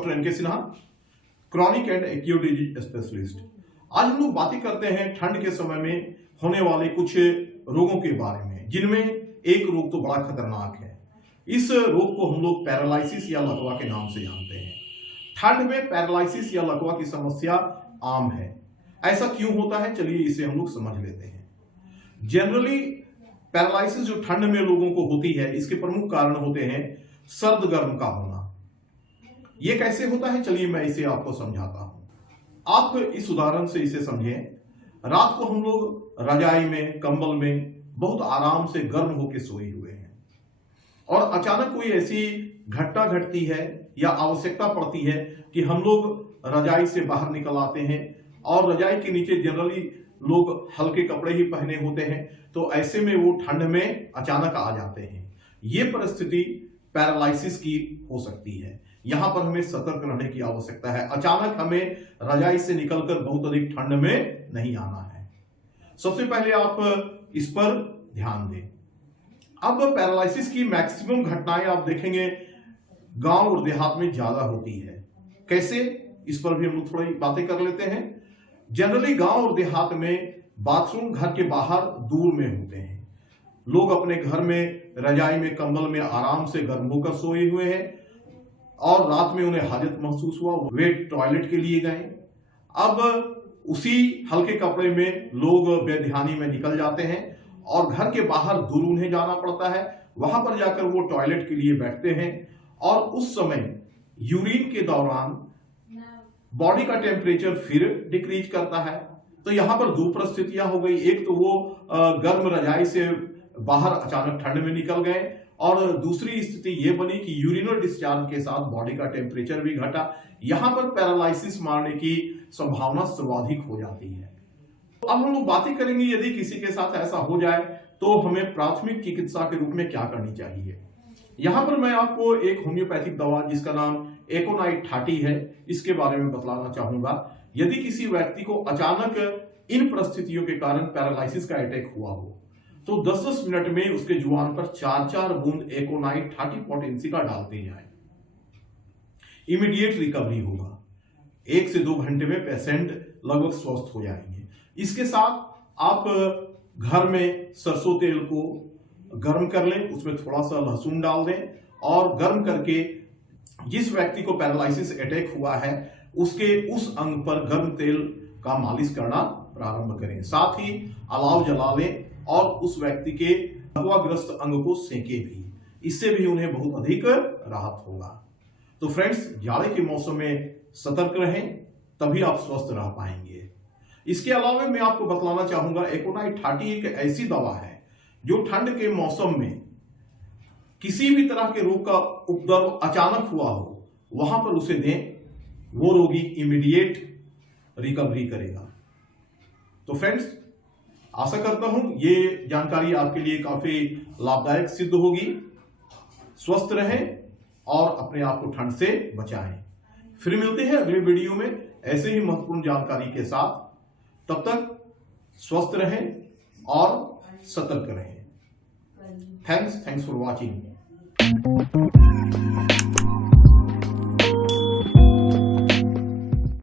Doctor N K Sinha, chronic and acute disease specialist. आज हम लोग बातें करते हैं ठंड के समय में होने वाले कुछ रोगों के बारे में, जिनमें एक रोग तो बड़ा खतरनाक है। इस रोग को हम लोग पैरालिसिस या लकवा के नाम से जानते हैं। ठंड में पैरालिसिस या लकवा की समस्या आम है। ऐसा क्यों होता है, चलिए इसे हम लोग समझ लेते हैं। जनरली पैरालिसिस जो ठंड में लोगों को होती है, इसके प्रमुख कारण होते हैं सर्द गर्म का होना। यह कैसे होता है, चलिए मैं इसे आपको समझाता हूं। आप इस उदाहरण से इसे समझें। रात को हम लोग रजाई में, कंबल में बहुत आराम से गर्म होकर सोए हुए हैं और अचानक कोई ऐसी घटना घटती है या आवश्यकता पड़ती है कि हम लोग रजाई से बाहर निकल आते हैं और रजाई के नीचे जनरली लोग हल्के कपड़े ही पहने होते हैं, तो ऐसे में वो ठंड में अचानक आ जाते हैं। ये परिस्थिति पैरालिसिस की हो सकती है। यहां पर हमें सतर्क रहने की आवश्यकता है। अचानक हमें रजाई से निकलकर बहुत अधिक ठंड में नहीं आना है। सबसे पहले आप इस पर ध्यान दें। अब पैरालिसिस की मैक्सिमम घटनाएं आप देखेंगे गांव और देहात में ज्यादा होती है। कैसे, इस पर भी हम लोग थोड़ी बातें कर लेते हैं। जनरली गांव और देहात में बाथरूम घर के बाहर दूर में होते हैं। लोग अपने घर में रजाई में, कंबल में आराम से गर्म होकर सोए हुए हैं और रात में उन्हें हाजत महसूस हुआ, वे टॉयलेट के लिए गए। अब उसी हल्के कपड़े में लोग बेध्यानी में निकल जाते हैं और घर के बाहर दूर उन्हें जाना पड़ता है। वहां पर जाकर वो टॉयलेट के लिए बैठते हैं और उस समय यूरिन के दौरान बॉडी का टेम्परेचर फिर डिक्रीज करता है। तो यहां पर दो परिस्थितियां हो गई। एक तो वो गर्म रजाई से बाहर अचानक ठंड में निकल गए और दूसरी स्थिति ये बनी कि यूरिनल डिस्चार्ज के साथ बॉडी का टेम्परेचर भी घटा। यहां पर पैरालिसिस मारने की संभावना सर्वाधिक हो जाती है। तो अब हम लोग बातें करेंगे, यदि किसी के साथ ऐसा हो जाए तो हमें प्राथमिक चिकित्सा के रूप में क्या करनी चाहिए। यहां पर मैं आपको एक होम्योपैथिक दवा जिसका नाम एकोनाइट 30 है, इसके बारे में बतलाना चाहूंगा। यदि किसी व्यक्ति को अचानक इन परिस्थितियों के कारण पैरालिसिस का अटैक हुआ हो तो 10-10 मिनट में उसके जुबान पर 4-4 बूंद एकोनाइट 30 पोटेंसी का डालते जाए। इमीडिएट रिकवरी होगा। 1 से 2 घंटे में पेशेंट लगभग स्वस्थ हो जाएंगे। इसके साथ आप घर में सरसों तेल को गर्म कर लें, उसमें थोड़ा सा लहसुन डाल दें और गर्म करके जिस व्यक्ति को पैरालिसिस अटैक हुआ है उसके उस अंग पर गर्म तेल का मालिश करना प्रारंभ करें। साथ ही अलाव जला लें और उस व्यक्ति के लकवाग्रस्त अंग को सेके भी। इससे भी उन्हें बहुत अधिक राहत होगा। तो फ्रेंड्स, जाड़े के मौसम में सतर्क रहें, तभी आप स्वस्थ रह पाएंगे। इसके अलावा मैं आपको बतलाना चाहूंगा, एकोनाइट 30 एक ऐसी दवा है जो ठंड के मौसम में किसी भी तरह के रोग का उपद्रव अचानक हुआ हो, वहां पर उसे दें, वो रोगी इमीडिएट रिकवरी करेगा। तो फ्रेंड्स, आशा करता हूं ये जानकारी आपके लिए काफी लाभदायक सिद्ध होगी। स्वस्थ रहें और अपने आप को ठंड से बचाएं। फिर मिलते हैं अगले वीडियो में ऐसे ही महत्वपूर्ण जानकारी के साथ। तब तक स्वस्थ रहें और सतर्क रहें। Thanks for watching.